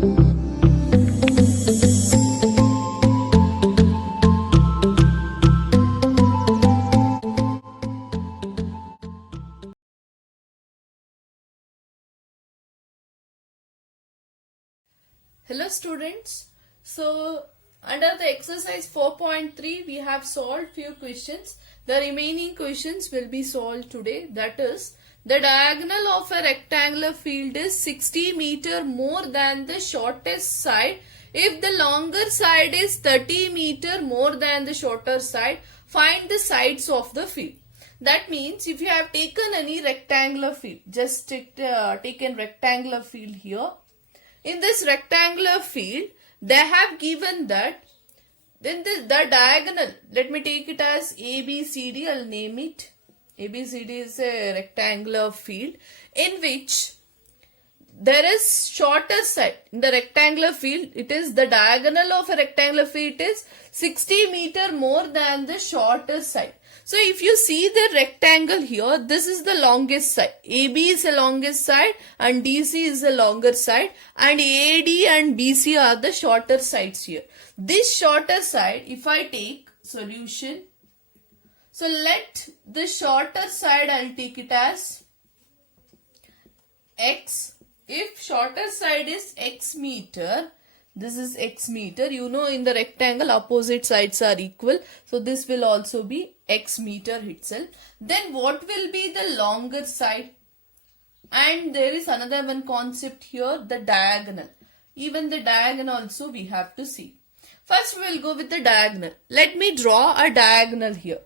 Hello students. So under the exercise 4.3 we have solved few questions. The remaining questions will be solved today. That is, the diagonal of a rectangular field is 60 meter more than the shortest side. If the longer side is 30 meter more than the shorter side, find the sides of the field. That means if you have taken any rectangular field, just taken rectangular field here. In this rectangular field, they have given that, then the diagonal, let me take it as ABCD, I'll name it. ABCD is a rectangular field in which there is shorter side. In the rectangular field, it is the diagonal of a rectangular field is 60 meter more than the shorter side. So if you see the rectangle here, this is the longest side. AB is the longest side and DC is the longer side, and AD and BC are the shorter sides here. This shorter side, if I take solution, so let the shorter side, I'll take it as X. If shorter side is X meter, this is X meter. You know, in the rectangle opposite sides are equal. So this will also be X meter itself. Then what will be the longer side? And there is another one concept here, the diagonal. Even the diagonal also we have to see. First we will go with the diagonal. Let me draw a diagonal here.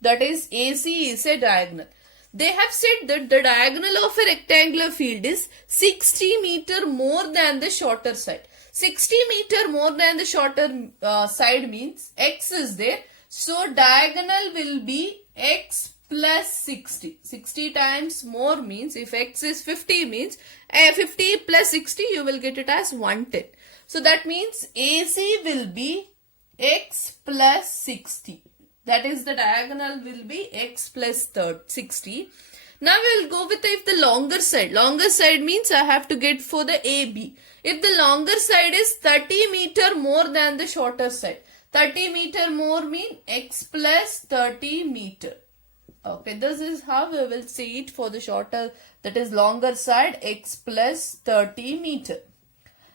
That is, AC is a diagonal. They have said that the diagonal of a rectangular field is 60 meter more than the shorter side. 60 meter more than the shorter side means X is there. So diagonal will be X plus 60. 60 times more means, if X is 50 means 50 plus 60 you will get it as 110. So that means AC will be X plus 60. That is, the diagonal will be X plus 60. Now we will go with if the longer side. Longer side means I have to get for the AB. If the longer side is 30 meter more than the shorter side. 30 meter more mean X plus 30 meter. Okay, this is how we will see it for the shorter, that is longer side, X plus 30 meter.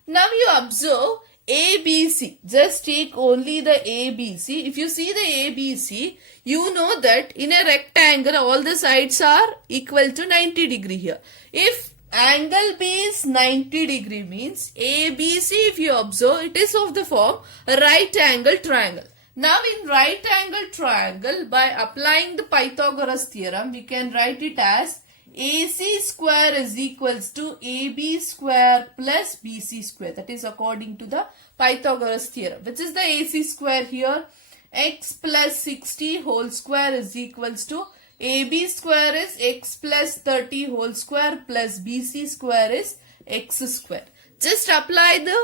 Now you observe ABC. Just take only the ABC. If you see the ABC, you know that in a rectangle all the sides are equal to 90 degree here. If angle B is 90 degree means ABC, if you observe, it is of the form right angle triangle. Now in right angle triangle, by applying the Pythagoras theorem, we can write it as AC square is equals to AB square plus BC square. That is according to the Pythagoras theorem. Which is the AC square here? X plus 60 whole square is equals to AB square is X plus 30 whole square plus BC square is X square. Just apply the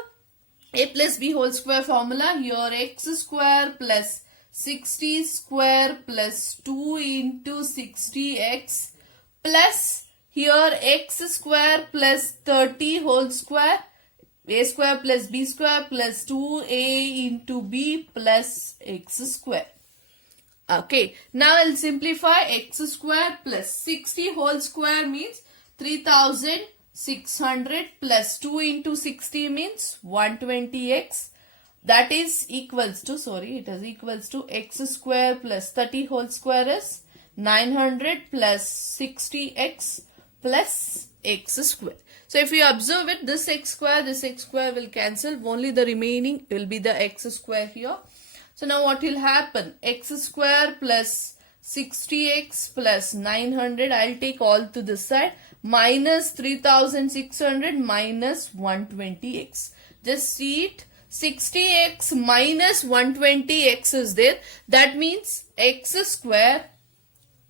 A plus B whole square formula here. X square plus 60 square plus 2 into 60x plus here X square plus 30 whole square, A square plus B square plus 2A into B plus X square. Okay, now I'll simplify. X square plus 60 whole square means 3600 plus 2 into 60 means 120x. That is equals to, it is equals to X square plus 30 whole square is 900 plus 60x plus X square. So if you observe it, this X square will cancel. Only the remaining will be the X square here. So now what will happen? X square plus 60x plus 900. I'll take all to this side. Minus 3600 minus 120x. Just see it. 60x minus 120x is there. That means X square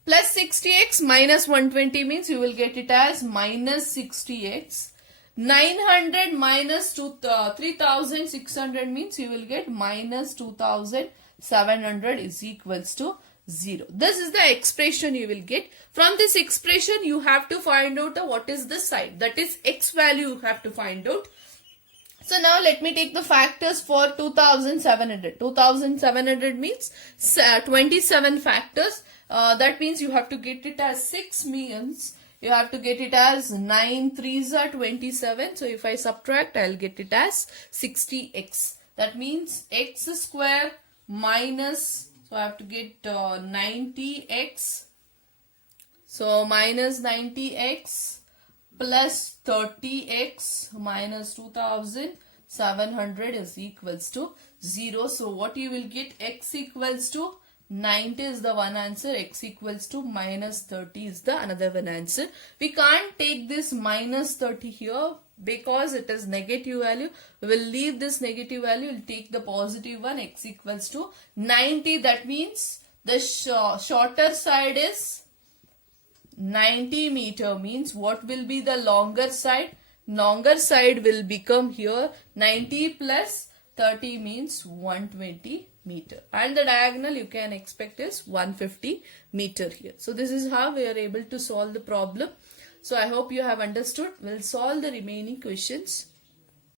plus 60x minus 120 means you will get it as minus 60x. 900 minus 3600 means you will get minus 2700 is equals to 0. This is the expression you will get. From this expression you have to find out what is the side. That is X value you have to find out. let me take the factors for 2700. 2700 means 27 factors. That means you have to get it as 6 means you have to get it as 9 3s are 27. So if I subtract, I'll get it as 60x. That means x square minus, so I have to get 90x. So minus 90x plus 30x minus 2700 is equals to 0. So what you will get, x equals to 90 is the one answer, x equals to minus 30 is the another one answer. We can't take this minus 30 here because it is negative value. We will leave this negative value, we'll take the positive one, x equals to 90. That means the shorter side is 90 meter, means what will be the longer side? Longer side will become here 90 plus 30 means 120 meter, and the diagonal you can expect is 150 meter here. So this is how we are able to solve the problem. So I hope you have understood. We'll solve the remaining questions